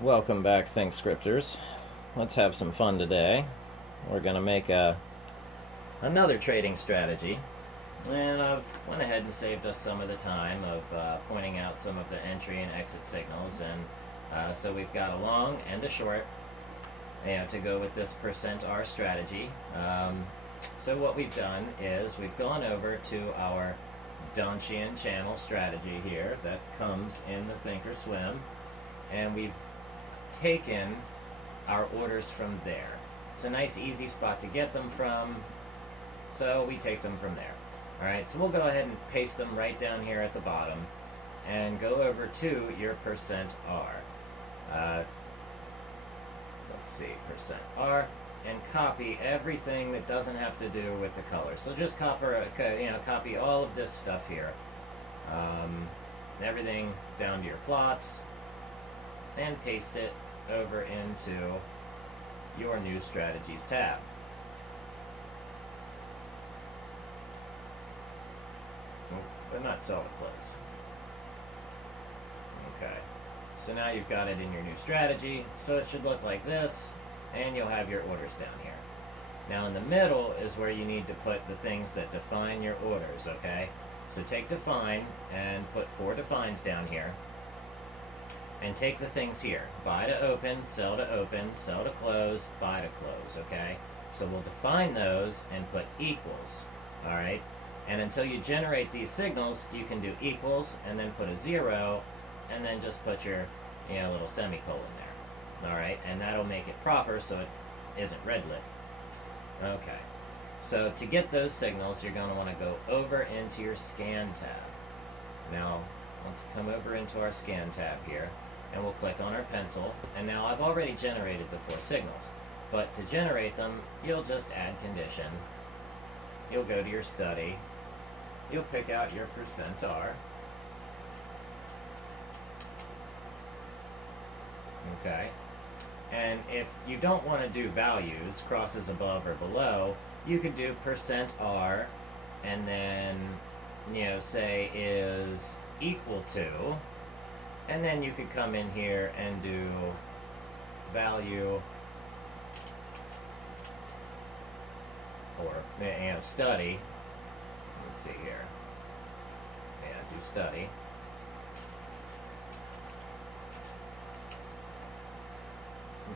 Welcome back, Think Scripters. Let's have some fun today. We're going to make another trading strategy. And I've went ahead and saved us some of the time of pointing out some of the entry and exit signals. And so we've got a long and a short to go with this PercentR strategy. So what we've done is we've gone over to our Donchian channel strategy here that comes in the Thinkorswim. And we've taken our orders from there. It's a nice easy spot to get them from, so we take them from there. Alright, so we'll go ahead and paste them right down here at the bottom and go over to your %R. Let's see, %R, and copy everything that doesn't have to do with the color. So just copy all of this stuff here. Everything down to your plots, and paste it over into your new strategies tab. But not sell to close. Okay, so now you've got it in your new strategy, so it should look like this, and you'll have your orders down here. Now in the middle is where you need to put the things that define your orders, okay? So take define and put 4 defines down here. And take the things here, buy to open, sell to close, buy to close, okay? So we'll define those and put equals, all right? And until you generate these signals, you can do equals and then put a 0 and then just put your little semicolon there, all right? And that'll make it proper so it isn't red lit. Okay, so to get those signals, you're gonna wanna go over into your scan tab. Now, let's come over into our scan tab here. And we'll click on our pencil, and now I've already generated the 4 signals, but to generate them you'll just add condition, you'll go to your study, you'll pick out your %R, okay, and if you don't want to do values, crosses above or below, you could do %R and then say is equal to, and then you could come in here and do value or study. Let's see here. Yeah, do study.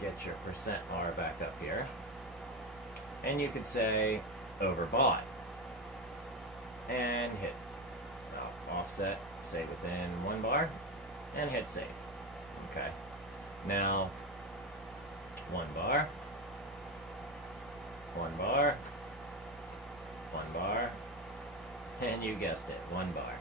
Get your %R back up here. And you could say overbought. And hit offset, say within 1 bar. And hit save. Okay. Now, 1 bar, 1 bar, 1 bar, and you guessed it, 1 bar.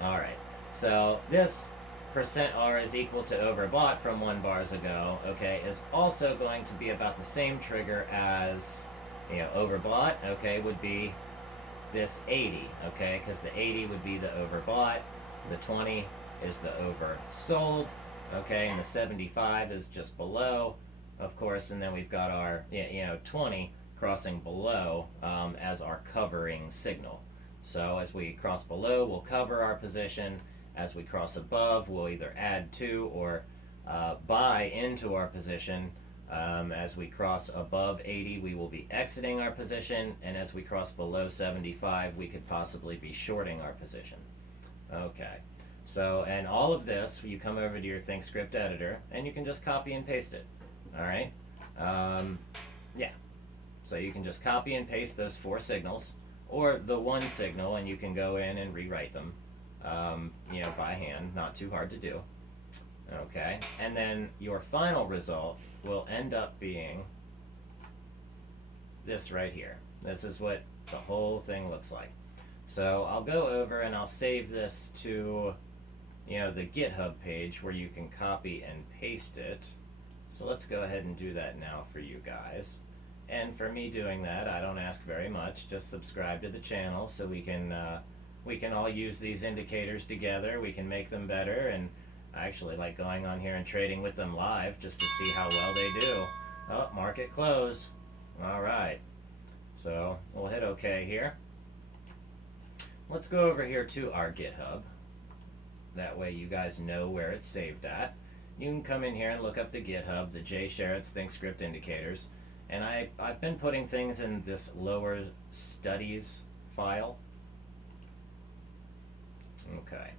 Alright, so this %R is equal to overbought from 1 bars ago, okay, is also going to be about the same trigger as, overbought, okay, would be this 80, okay, because the 80 would be the overbought, the 20 is the oversold, okay, and the 75 is just below, of course, and then we've got our 20 crossing below as our covering signal. So as we cross below, we'll cover our position. As we cross above, we'll either add to or buy into our position. As we cross above 80, we will be exiting our position, and as we cross below 75, we could possibly be shorting our position. Okay. So, and all of this, you come over to your ThinkScript editor, and you can just copy and paste it. All right? Yeah. So you can just copy and paste those 4 signals, or the 1 signal, and you can go in and rewrite them, by hand. Not too hard to do. Okay? And then your final result will end up being this right here. This is what the whole thing looks like. So I'll go over and I'll save this to the GitHub page where you can copy and paste it. So let's go ahead and do that now for you guys. And for me doing that, I don't ask very much. Just subscribe to the channel so we can all use these indicators together. We can make them better, and I actually like going on here and trading with them live just to see how well they do. Oh, market close. All right. So we'll hit OK here. Let's go over here to our GitHub. That way you guys know where it's saved at. you can come in here and look up the GitHub, the J Sherritt's Think Script Indicators, and I've been putting things in this lower studies file. Okay.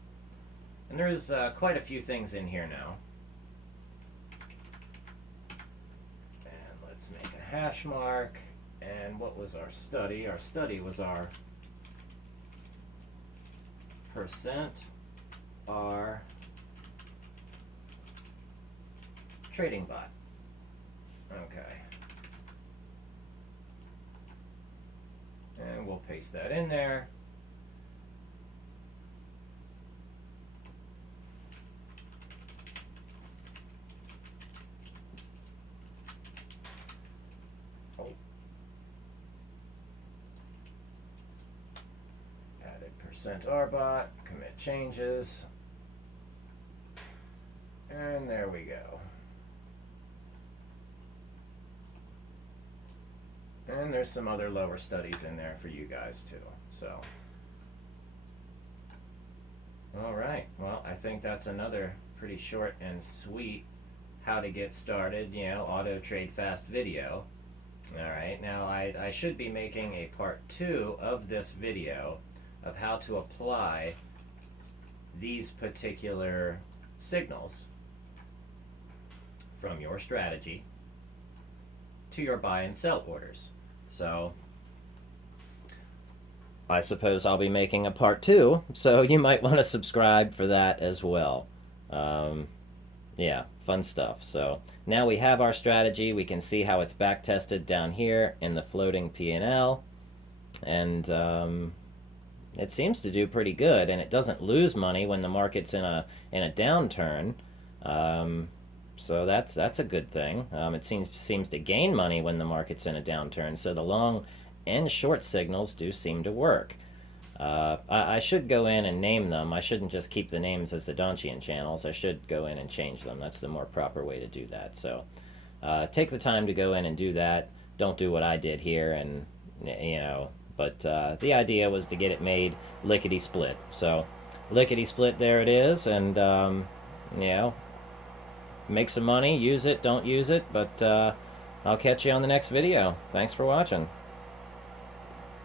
And there's quite a few things in here now. And let's make a hash mark. And what was our study? Our study was our PercentR trading bot. Okay. And we'll paste that in there. PercentR bot, commit changes, and there we go. And there's some other lower studies in there for you guys too. So, all right. Well, I think that's another pretty short and sweet how to get started, auto trade fast video. All right. Now I should be making a part 2 of this video of how to apply these particular signals from your strategy to your buy and sell orders. So I suppose I'll be making a part 2, so you might want to subscribe for that as well. Yeah, fun stuff. So now we have our strategy. We can see how it's back tested down here in the floating P&L, and it seems to do pretty good, and it doesn't lose money when the market's in a downturn. So that's a good thing. It seems to gain money when the market's in a downturn. So the long and short signals do seem to work. I should go in and name them. I shouldn't just keep the names as the Donchian channels. I should go in and change them. That's the more proper way to do that. So take the time to go in and do that. Don't do what I did here, and but the idea was to get it made lickety-split. So lickety-split, there it is, and make some money, use it, don't use it, but I'll catch you on the next video. Thanks for watching.